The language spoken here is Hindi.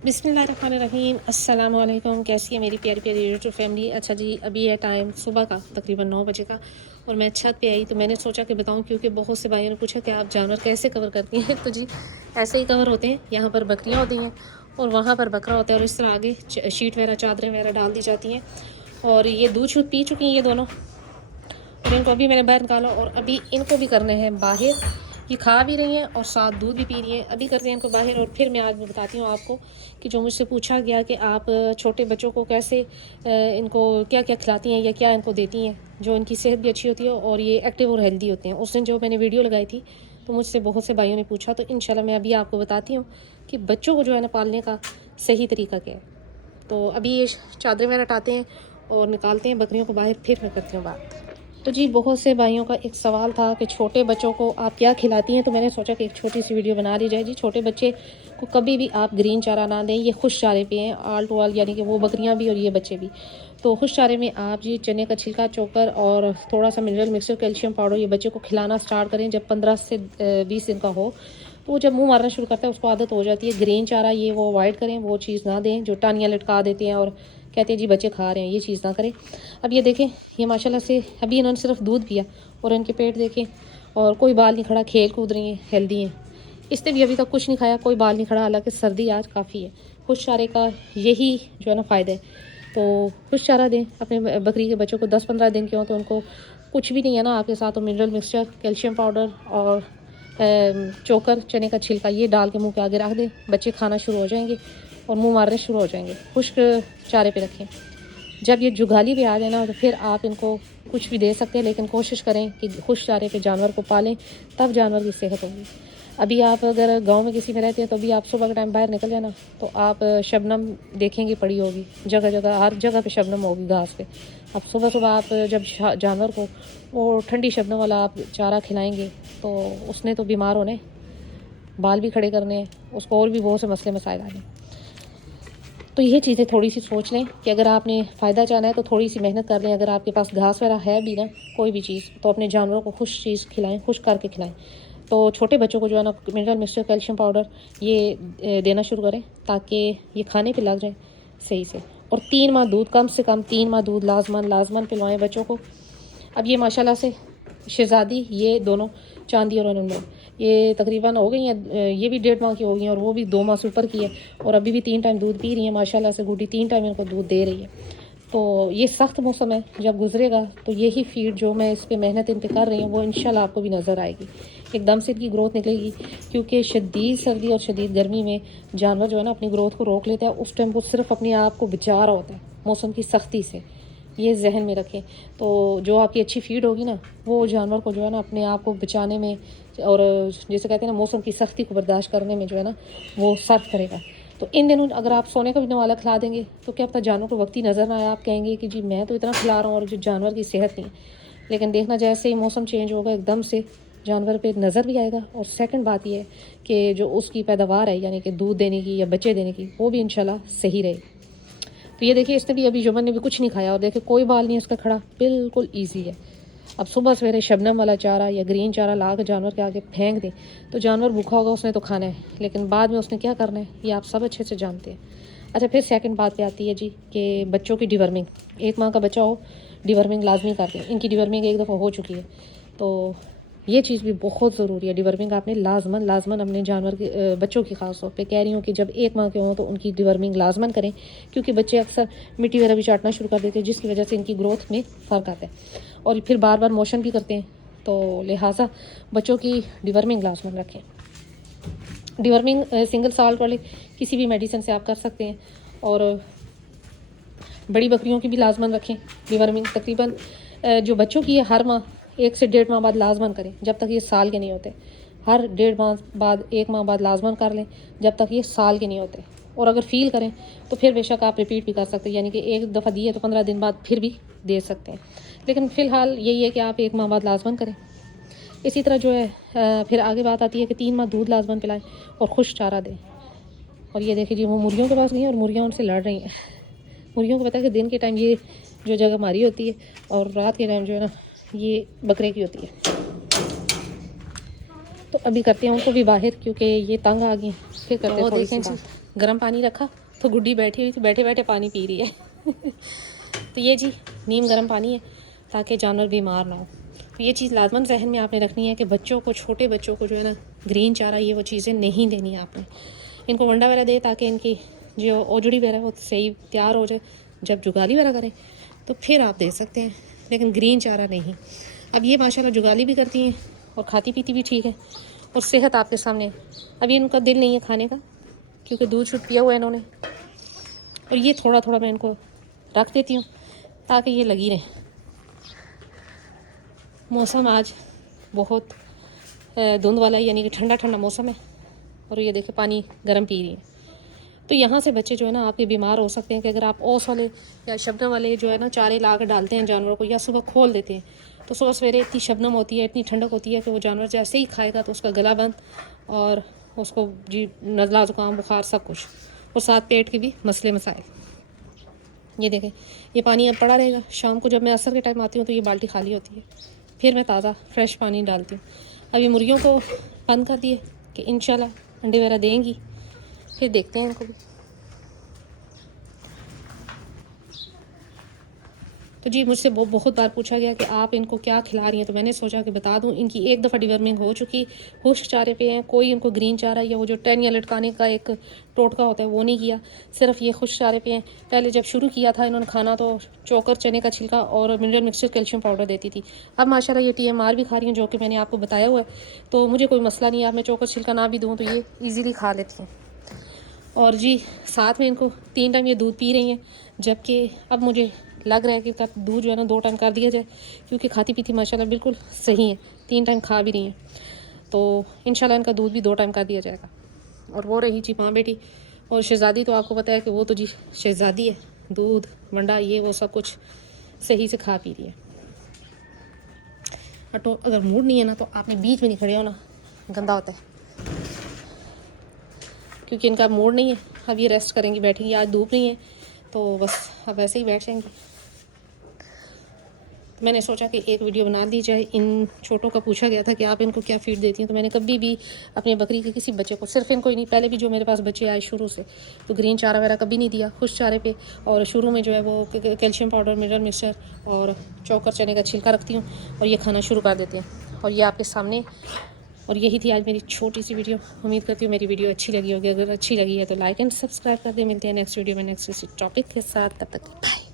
बिस्मिल्लाहिर्रहमानिर्रहीम। अस्सलाम वालेकुम। कैसी है मेरी प्यारी प्यारी यूट्यूब फैमिली। अच्छा जी, अभी है टाइम सुबह का तकरीबन 9 बजे का और मैं छत पे आई तो मैंने सोचा कि बताऊं, क्योंकि बहुत से भाइयों ने पूछा कि आप जानवर कैसे कवर करती हैं। तो जी ऐसे ही कवर होते हैं। यहाँ पर बकरियाँ होती हैं और वहाँ पर बकरा होता है और इस तरह आगे शीट वगैरह चादरें वगैरह डाल दी जाती हैं। और ये दूध शूध पी चुकी हैं ये दोनों, और इनको अभी मैंने बाहर निकाला और अभी इनको भी करने हैं बाहर। ये खा भी रही हैं और साथ दूध भी पी रही हैं। अभी करते हैं इनको बाहर और फिर मैं आज मैं बताती हूँ आपको कि जो मुझसे पूछा गया कि आप छोटे बच्चों को कैसे इनको क्या क्या खिलाती हैं या क्या इनको देती हैं जो इनकी सेहत भी अच्छी होती है और ये एक्टिव और हेल्दी होते हैं। उस दिन जो मैंने वीडियो लगाई थी तो मुझसे बहुत से भाइयों ने पूछा, तो इंशाल्लाह मैं अभी आपको बताती हूँ कि बच्चों को जो है ना पालने का सही तरीका क्या है। तो अभी ये चादरें वगैरह हटाते हैं और निकालते हैं बकरियों को बाहर, फिर मैं करती हूँ बात। तो जी बहुत से भाइयों का एक सवाल था कि छोटे बच्चों को आप क्या खिलाती हैं, तो मैंने सोचा कि एक छोटी सी वीडियो बना ली जाए। जी छोटे बच्चे को कभी भी आप ग्रीन चारा ना दें, ये खुश चारे पे हैं आल टू आल, यानी कि वो बकरियां भी और ये बच्चे भी। तो खुश चारे में आप जी चने का छिलका चोकर और थोड़ा सा मिनरल मिक्सर कैल्शियम पाउडर ये बच्चे को खिलाना स्टार्ट करें जब 15 से 20 दिन का हो। तो वो जब मुंह मारना शुरू करता है उसको आदत हो जाती है। ग्रीन चारा ये वो अवॉइड करें, वो चीज़ ना दें जो टानियाँ लटका देते हैं और कहते हैं जी बच्चे खा रहे हैं, ये चीज़ ना करें। अब ये देखें, ये माशाल्लाह से अभी इन्होंने सिर्फ दूध पिया और इनके पेट देखें और कोई बाल नहीं खड़ा, खेल कूद रही हैं, हेल्दी हैं। इसने भी अभी तक कुछ नहीं खाया, कोई बाल नहीं खड़ा, हालांकि सर्दी आज काफ़ी है। खुश चारे का यही जो है ना फ़ायदा है। तो खुश चारा दें अपने बकरी के बच्चों को 10-15 दिन के हों तो उनको कुछ भी नहीं है ना आपके साथ, तो मिनरल मिक्सचर कैल्शियम पाउडर और चोकर चने का छिलका ये डाल के मुंह के आगे रख दें, बच्चे खाना शुरू हो जाएंगे और मुंह मारने शुरू हो जाएंगे। खुश्क चारे पे रखें। जब ये जुगाली पे आ जाए ना तो फिर आप इनको कुछ भी दे सकते हैं, लेकिन कोशिश करें कि खुश चारे पे जानवर को पालें, तब जानवर की सेहत होगी। अभी आप अगर गांव में किसी में रहते हैं तो अभी आप सुबह के टाइम बाहर निकल जाना तो आप शबनम देखेंगे पड़ी होगी, जगह जगह हर जगह पे शबनम होगी घास पे। अब सुबह सुबह आप जब जानवर को वो ठंडी शबनम वाला आप चारा खिलाएंगे तो उसने तो बीमार होने, बाल भी खड़े करने हैं, उसको और भी बहुत से मसले मसाइल आने। तो ये चीज़ें थोड़ी सी सोच लें कि अगर आपने फ़ायदा चाहना है तो थोड़ी सी मेहनत कर लें। अगर आपके पास घास वगैरह है भी ना, कोई भी चीज़, तो अपने जानवरों को खुश चीज़ खिलाएं, खुश करके खिलाएं। तो छोटे बच्चों को जो है ना मिनरल मिक्सचर कैल्शियम पाउडर ये देना शुरू करें ताकि ये खाने पे लग जाए सही से। और 3 माह दूध, कम से कम 3 माह दूध लाजमन पिलवाएं बच्चों को। अब ये माशाल्लाह से शहज़ादी ये दोनों चांदी और अनमोल ये तकरीबन हो गई हैं, ये भी 1.5 माह की हो गई हैं और वो भी 2 माह से ऊपर की है और अभी भी 3 टाइम दूध पी रही है माशाल्लाह से। गुड्डी 3 टाइम इनको दूध दे रही है। तो ये सख्त मौसम है, जब गुजरेगा तो यही फीड जो मैं इस पर मेहनत इन पर कर रही हूँ वो इंशाल्लाह आपको भी नज़र आएगी, एकदम से इनकी ग्रोथ निकलेगी। क्योंकि शदीद सर्दी और शदीद गर्मी में जानवर जो है ना अपनी ग्रोथ को रोक लेता है, उस टाइम वो सिर्फ अपने आप को बचा रहा होता है मौसम की सख्ती से, ये जहन में रखें। तो जो आपकी अच्छी फीड होगी ना वो जानवर को जो है ना अपने आप को बचाने में और जैसे कहते हैं ना मौसम की सख्ती को बर्दाश्त करने में जो है ना वो सर्व करेगा। तो इन दिनों अगर आप सोने का भी नवाला खिला देंगे तो क्या पता जानवर को वक्त ही नज़र ना आए, आप कहेंगे कि जी मैं तो इतना खिला रहा हूँ और जो जानवर की सेहत नहीं है। लेकिन देखना जैसे ही मौसम चेंज होगा एकदम से जानवर पे नज़र भी आएगा। और सेकंड बात ये है कि जो उसकी पैदावार है यानी कि दूध देने की या बच्चे देने की, वो भी इंशाल्लाह सही रहेगी। तो ये देखिए इसने भी अभी जुम्मन ने भी कुछ नहीं खाया और देखिए कोई बाल नहीं है उसका खड़ा, बिल्कुल ईजी है। अब सुबह सवेरे शबनम वाला चारा या ग्रीन चारा ला कर जानवर के आगे फेंक दें तो जानवर भूखा होगा, उसने तो खाना है, लेकिन बाद में उसने क्या करना है ये आप सब अच्छे से जानते हैं। अच्छा फिर सेकंड बात पे आती है जी कि बच्चों की डिवर्मिंग। 1 माह का बच्चा हो डिवर्मिंग लाजमी कर दें। इनकी डिवर्मिंग एक दफ़ा हो चुकी है तो ये चीज़ भी बहुत ज़रूरी है। डिवर्मिंग आपने लाजमन अपने जानवर के बच्चों की ख़ास तौर पे कह रही हूँ कि जब 1 माह के हों तो उनकी डिवर्मिंग लाजमन करें, क्योंकि बच्चे अक्सर मिट्टी वगैरह भी चाटना शुरू कर देते हैं जिसकी वजह से इनकी ग्रोथ में फ़र्क आता है और फिर बार बार मोशन भी करते हैं। तो लिहाजा बच्चों की डिवर्मिंग लाजमन रखें। डिवर्मिंग सिंगल साल्ट वाले किसी भी मेडिसिन से आप कर सकते हैं और बड़ी बकरियों की भी लाजमन रखें डिवर्मिंग। तकरीबन जो बच्चों की है हर माह 1 से 1.5 माह बाद लाजमन करें जब तक ये साल के नहीं होते। हर 1.5 माह बाद 1 माह बाद लाजमन कर लें जब तक ये साल के नहीं होते। और अगर फील करें तो फिर बेशक आप रिपीट भी कर सकते हैं, यानी कि एक दफ़ा दिए तो 15 दिन बाद फिर भी दे सकते हैं। लेकिन फ़िलहाल यही है कि आप 1 माह बाद लाजमन करें। इसी तरह जो है फिर आगे बात आती है कि 3 माह दूध लाजमन पिलाएं और खुश चारा दें। और ये देखिए जी वो मुर्गियों के पास गई हैं और मुर्गियाँ उनसे लड़ रही हैं। मुर्गियों को पता है कि दिन के टाइम ये जो जगह हमारी होती है और रात के टाइम जो है ना ये बकरे की होती है। तो अभी करते हैं उनको भी बाहर क्योंकि ये तंग आ गई, फिर करते हैं थोड़ी सी बात। गर्म पानी रखा तो गुड्डी बैठी हुई थी, बैठे बैठे पानी पी रही है। तो ये जी नीम गर्म पानी है ताकि जानवर बीमार ना हो। तो ये चीज़ लाजमन जहन में आपने रखनी है कि बच्चों को, छोटे बच्चों को जो है ना ग्रीन चारा ये वो चीज़ें नहीं देनी है आपने। इनको वंडा वगैरह दे ताकि इनकी जो ओजड़ी वगैरह वो सही तैयार हो जाए। जब जुगाली वगैरह करें तो फिर आप दे सकते हैं, लेकिन ग्रीन चारा नहीं। अब ये माशाल्लाह जुगाली भी करती हैं और खाती पीती भी ठीक है और सेहत आपके सामने है। अभी इनका दिल नहीं है खाने का क्योंकि दूध शुद्ध पिया हुआ है इन्होंने, और ये थोड़ा थोड़ा मैं इनको रख देती हूँ ताकि ये लगी रहें। मौसम आज बहुत धुंध वाला है, यानी कि ठंडा ठंडा मौसम है, और ये देखे पानी गर्म पी रही है। तो यहाँ से बच्चे जो है ना आपके बीमार हो सकते हैं कि अगर आप ओस वाले या शबनम वाले जो है ना चारे ला कर डालते हैं जानवरों को, या सुबह खोल देते हैं, तो सुबह सवेरे इतनी शबनम होती है, इतनी ठंडक होती है कि वो जानवर जैसे ही खाएगा तो उसका गला बंद और उसको जी नज़ला ज़ुकाम बुखार सब कुछ, और साथ पेट के भी मसले मसाइल। ये देखें ये पानी अब पड़ा रहेगा। शाम को जब मैं असर के टाइम आती हूँ तो ये बाल्टी खाली होती है, फिर मैं ताज़ा फ्रेश पानी डालती हूँ। अब ये मुर्गियों को बंद कर दिए कि इंशाल्लाह अंडे वगैरह देंगी, फिर देखते हैं इनको भी। तो जी मुझसे वो बहुत बार पूछा गया कि आप इनको क्या खिला रही हैं, तो मैंने सोचा कि बता दूं। इनकी एक दफ़ा डिवर्मिंग हो चुकी, खुश्क चारे पे हैं। कोई इनको ग्रीन चारा या वो जो टेन या लटकाने का एक टोटका होता है वो नहीं किया, सिर्फ ये खुश्क चारे पे हैं। पहले जब शुरू किया था इन्होंने खाना तो चोकर, चने का छिलका और मिनरल मिक्सचर, कैल्शियम पाउडर देती थी। अब माशाल्लाह ये TMR भी खा रही हैं, जो कि मैंने आपको बताया हुआ है, तो मुझे कोई मसला नहीं है। अब मैं चोकर छिलका ना भी दूँ तो ये ईज़िली खा लेती हैं। और जी साथ में इनको 3 टाइम ये दूध पी रही हैं, जबकि अब मुझे लग रहा है कि कब दूध जो है ना 2 टाइम कर दिया जाए, क्योंकि खाती पीती माशाल्लाह बिल्कुल सही है, 3 टाइम खा भी रही हैं। तो इंशाल्लाह इनका दूध भी 2 टाइम कर दिया जाएगा। और वो रही जी माँ बेटी, और शहज़ादी तो आपको पता है कि वो तो जी शहज़ादी है, दूध वंडा ये वो सब कुछ सही से खा पी रही है। तो अगर मूड नहीं है ना तो आपने बीच में नहीं खड़े होना, गंदा होता है। क्योंकि इनका मूड नहीं है, अब ये रेस्ट करेंगी, बैठेंगी। आज धूप नहीं है तो बस अब वैसे ही बैठ जाएंगी। तो मैंने सोचा कि एक वीडियो बना दी जाए। इन छोटों का पूछा गया था कि आप इनको क्या फीड देती हैं, तो मैंने कभी भी अपनी बकरी के किसी बच्चे को, सिर्फ इनको ही नहीं, पहले भी जो मेरे पास बच्चे आए शुरू से, तो ग्रीन चारा वगैरह कभी नहीं दिया, खुश चारे पे। और शुरू में जो है वो कैल्शियम पाउडर, मिनरल मिक्सचर और चोकर चने का छिलका रखती हूँ, और ये खाना शुरू कर देते हैं। और ये आपके सामने। और यही थी आज मेरी छोटी सी वीडियो। उम्मीद करती हूँ मेरी वीडियो अच्छी लगी होगी। अगर अच्छी लगी है तो लाइक एंड सब्सक्राइब कर दें। मिलते हैं नेक्स्ट वीडियो में नेक्स्ट टॉपिक के साथ। तब तक बाय।